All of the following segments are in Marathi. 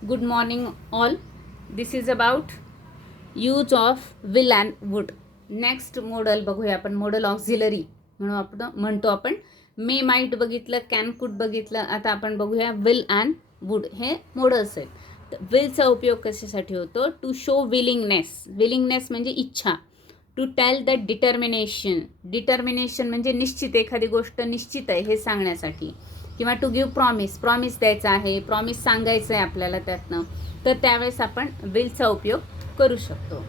Good morning all. This is about use of will and would. Next model बघूया आपण. मॉडल ऑक्झिलरी म्हणतो आपण. मे माईट बघितलं, कॅन कुड बघितलं. आता आपण बघूया विल अँड वुड. हे मॉडल्स आहेत. तर विलचा उपयोग कशासाठी होतो? To show willingness. विलिंगनेस म्हणजे इच्छा. To tell the determination. Determination म्हणजे निश्चित, एखादी गोष्ट निश्चित आहे हे सांगण्यासाठी. किंवा टू गिव्ह प्रॉमिस. प्रॉमिस द्यायचा आहे, प्रॉमिस सांगायचं आहे आपल्याला त्यातनं. तर त्यावेळेस आपण विलचा उपयोग करू शकतो.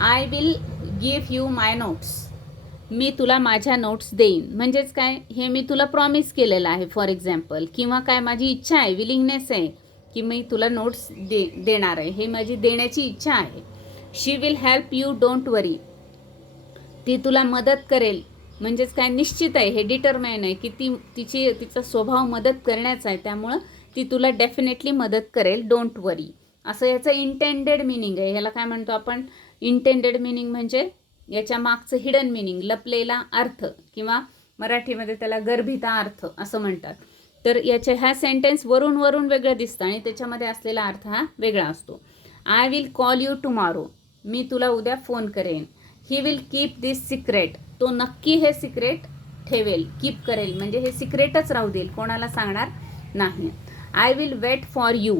I will give you my notes. मी तुला माझ्या नोट्स देईन. म्हणजेच काय, हे मी तुला प्रॉमिस केलेलं आहे फॉर एक्झाम्पल. किंवा काय, माझी इच्छा आहे, विलिंगनेस आहे की मी तुला नोट्स देणार आहे, हे माझी देण्याची इच्छा आहे. शी विल हेल्प यू, डोंट वरी. ती तुला मदत करेल. म्हणजेच काय, निश्चित आहे, हे डिटरमाइन आहे की तिचा स्वभाव मदत करण्याचा आहे, त्यामुळं ती तुला डेफिनेटली मदत करेल, डोंट वरी. असं याचं इंटेंडेड मिनिंग आहे. ह्याला काय म्हणतो आपण? इंटेंडेड मिनिंग म्हणजे याच्या मागचं हिडन मिनिंग, लपलेला अर्थ, किंवा मराठीमध्ये त्याला गर्भिता अर्थ असं म्हणतात. तर याच्या ह्या सेंटेन्स वरून वेगळं दिसतं आणि त्याच्यामध्ये असलेला अर्थ हा वेगळा असतो. I will call you tomorrow. मी तुला उद्या फोन करेन. He will keep this secret. तो नक्की हे सिक्रेट ठेवेल, कीप करेल, म्हणजे हे सिक्रेटच राहू देईल, कोणाला सांगणार नाही. I will wait for you.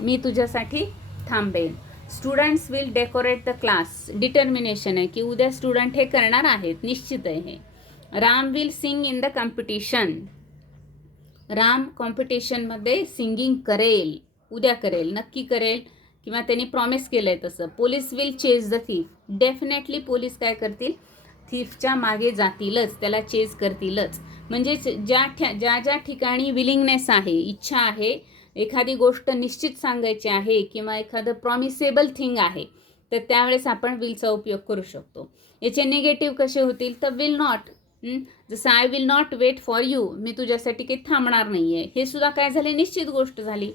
मी तुझ्यासाठी थांबेन. Students will decorate the class. Determination आहे की उद्या स्टुडंट हे करणार आहेत, निश्चित आहे हे. Ram will sing in the competition. Ram कॉम्पिटिशनमध्ये सिंगिंग करेल, उद्या करेल, नक्की करेल, किंवा त्यांनी प्रॉमिस केलं आहे तसं. Police will chase the thief. Definitely police काय करतील? थीफच्या मागे जातीलच, त्याला चेज करतीलच. म्हणजेच ज्या ठिकाणी विलिंगनेस आहे, इच्छा आहे, एखादी गोष्ट निश्चित सांगायची आहे किंवा एखादं प्रॉमिसेबल थिंग आहे, तर त्यावेळेस आपण विलचा उपयोग करू शकतो. याचे निगेटिव्ह कसे होतील? तर विल नॉट. जसं I will not wait for you, मी तुझ्यासाठी काही थांबणार नाही आहे, हे सुद्धा काय झाले? निश्चित गोष्ट झाली.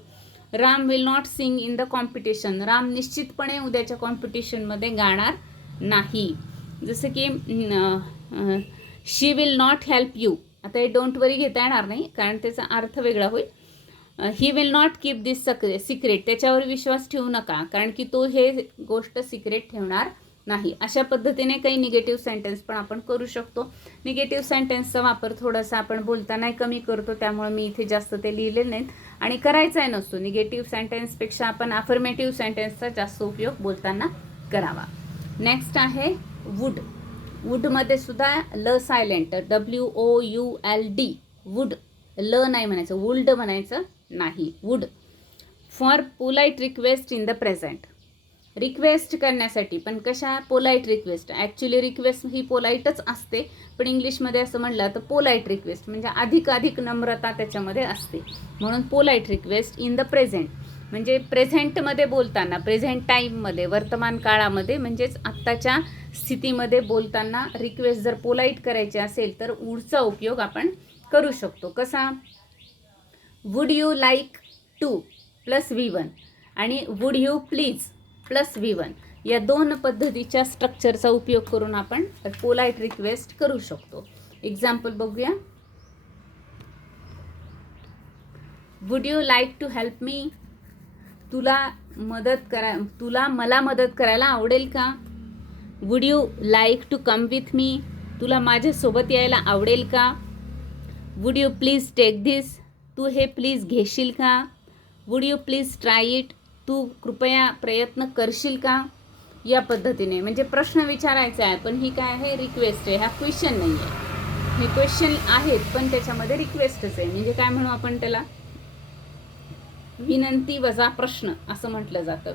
Ram will not sing in the competition. Ram निश्चितपणे उद्याच्या कॉम्पिटिशनमध्ये गाणार नाही. जसं की she will not help you. आता हे डोंट वरी घेता येणार नाही, कारण त्याचा अर्थ वेगळा होईल. He will not keep this secret. त्याच्यावर विश्वास ठेवू नका, कारण की तो हे गोष्ट सिक्रेट ठेवणार नाही. अशा पद्धतीने काही निगेटिव्ह सेंटेन्स पण आपण करू शकतो. निगेटिव्ह सेंटेन्सचा वापर थोडासा आपण बोलताना कमी करतो, त्यामुळे मी इथे जास्त ते लिहिले नाहीत आणि करायचाही नसतो. निगेटिव्ह सेंटेन्सपेक्षा आपण अफर्मेटिव्ह सेंटेन्सचा जास्त उपयोग बोलताना करावा. नेक्स्ट आहे वुड. वुडमध्ये सुद्धा ल सायलेंट, WOULD. वुड, ल नाही म्हणायचं, वुल्ड म्हणायचं नाही, would. For polite request in the present. Request करण्यासाठी, पण कशा? Polite request. ॲक्च्युली रिक्वेस्ट ही पोलाईटच असते, पण इंग्लिशमध्ये असं म्हणलं तर पोलाईट रिक्वेस्ट म्हणजे अधिक नम्रता त्याच्यामध्ये असते, म्हणून polite request in the present. म्हणजे प्रेझेंटमध्ये बोलताना, प्रेझेंट टाईममध्ये, वर्तमान काळामध्ये, म्हणजेच आत्ताच्या स्थितीमध्ये बोलताना रिक्वेस्ट जर पोलाईट करायची असेल तर वुडचा उपयोग आपण करू शकतो. कसा? Would you like two plus V1 आणि would you please plus V1, या दोन पद्धतीच्या स्ट्रक्चरचा उपयोग करून आपण पोलाईट रिक्वेस्ट करू शकतो. एक्झाम्पल बघूया. Would you like to help me. तुला मला मदत करायला आवडेल का? Would you like to come with me. तुला माझ्यासोबत यायला आवडेल का? Would you please take this. तू हे प्लीज घेशील का? Would you please try it. तू कृपया प्रयत्न करशील का? या पद्धतीने म्हणजे प्रश्न विचारायचा आहे, पण ही काय आहे? रिक्वेस्ट आहे. हा क्वेश्चन नाही आहे. हे क्वेश्चन आहेत पण त्याच्यामध्ये रिक्वेस्टच आहे. म्हणजे काय म्हणू आपण त्याला? विनंती वजा प्रश्न असं म्हटलं जातं.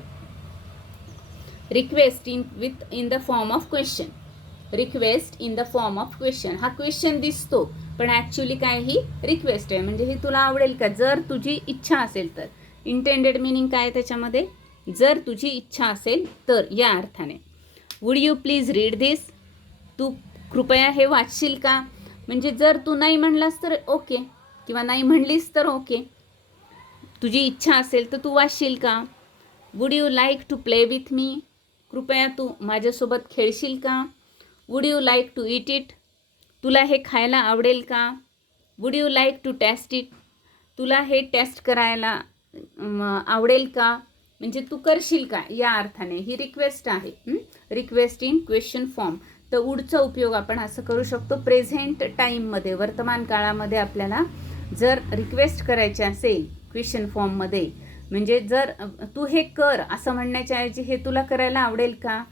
Request in the form of question. Request in the form of question. हा क्वेश्चन दिसतो, पण ॲक्च्युली काय? ही रिक्वेस्ट आहे. म्हणजे हे तुला आवडेल का? जर तुझी इच्छा असेल तर. इंटेंडेड मिनिंग काय त्याच्यामध्ये? जर तुझी इच्छा असेल तर, या अर्थाने. वुड यू प्लीज रीड दिस. तू कृपया हे वाचशील का? म्हणजे जर तू नाही म्हणलास तर ओके, किंवा नाही म्हणलीस तर ओके. तुझी इच्छा असेल तर तू वाचशील का? Would you like to play with me. कृपया तू माझ्यासोबत खेळशील का? Would you like to eat it. तुला हे खायला आवडेल का? Would you like to taste it. तुला हे टेस्ट करायला आवडेल का, म्हणजे तू करशील का, या अर्थाने ही रिक्वेस्ट आहे. Request in question form. तर वूडचा उपयोग आपण असं करू शकतो प्रेझेंट टाईममध्ये, वर्तमान काळामध्ये आपल्याला जर रिक्वेस्ट करायची असेल क्वेश्चन फॉर्ममध्ये, म्हणजे जर तू हे कर असं म्हणण्याच्या ऐवजी हे तुला करायला आवडेल का,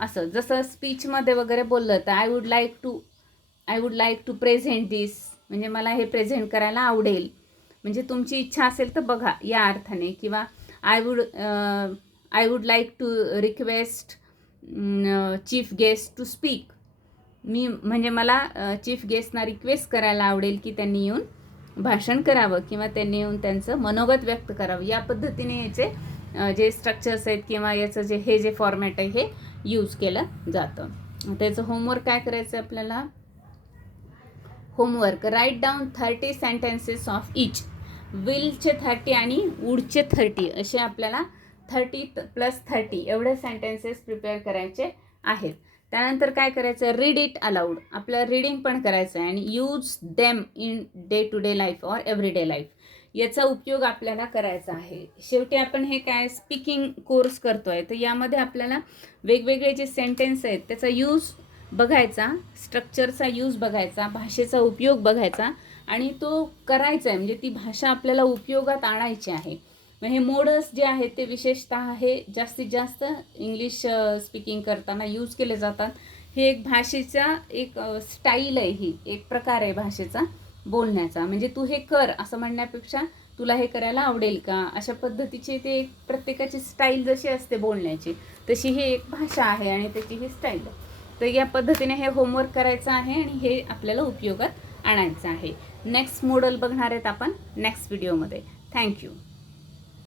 असं जसं स्पीचमध्ये वगैरे बोललं तर I would like to present this, म्हणजे मला हे प्रेझेंट करायला आवडेल, म्हणजे तुमची इच्छा असेल तर बघा या अर्थाने. किंवा I would like to request chief guest to speak, मी म्हणजे मला चीफ गेस्टना रिक्वेस्ट करायला आवडेल की त्यांनी येऊन भाषण करावं किंवा त्यांनी येऊन त्यांचं मनोगत व्यक्त करावं. या पद्धतीने याचे जे स्ट्रक्चर्स आहेत किंवा याचं हे जे फॉर्मॅट आहे हे यूज केलं जातं. त्याचं होमवर्क काय करायचं आहे आपल्याला, homework write down 30 sentences of each. विलचे 30 आणि वूडचे 30 असे आपल्याला 30+30 एवढे सेंटेन्सेस प्रिपेअर करायचे आहेत. त्यानंतर काय करायचं, रीड इट अलाउड, आपल्याला रीडिंग पण करायचं आहे. आणि use them in day to day life or everyday life, याचा उपयोग आपल्याला करायचा आहे. शेवटी आपण हे काय स्पीकिंग कोर्स करतो आहे, तर यामध्ये आपल्याला वेगवेगळे जे सेंटेन्स आहेत त्याचा यूज बघायचा, स्ट्रक्चरचा यूज बघायचा, भाषेचा उपयोग बघायचा आणि तो करायचा आहे. म्हणजे ती भाषा आपल्याला उपयोगात आणायची आहे. मग हे मोडस जे आहेत ते विशेषतः हे जास्तीत जास्त इंग्लिश स्पीकिंग करताना यूज केले जातात. हे एक भाषेचा एक स्टाईल आहे, ही एक प्रकार आहे भाषेचा बोलण्याचा. म्हणजे तू हे कर असं म्हणण्यापेक्षा तुला हे करायला आवडेल का, अशा पद्धतीचे ते एक प्रत्येकाची स्टाईल जशी असते बोलण्याची तशी ही एक भाषा आहे आणि त्याची ही स्टाईल आहे. तर या पद्धतीने हे होमवर्क करायचं आहे आणि हे आपल्याला उपयोगात आणायचं आहे. नेक्स्ट मॉडेल बघणार आहेत आपण नेक्स्ट व्हिडिओमध्ये. थँक्यू.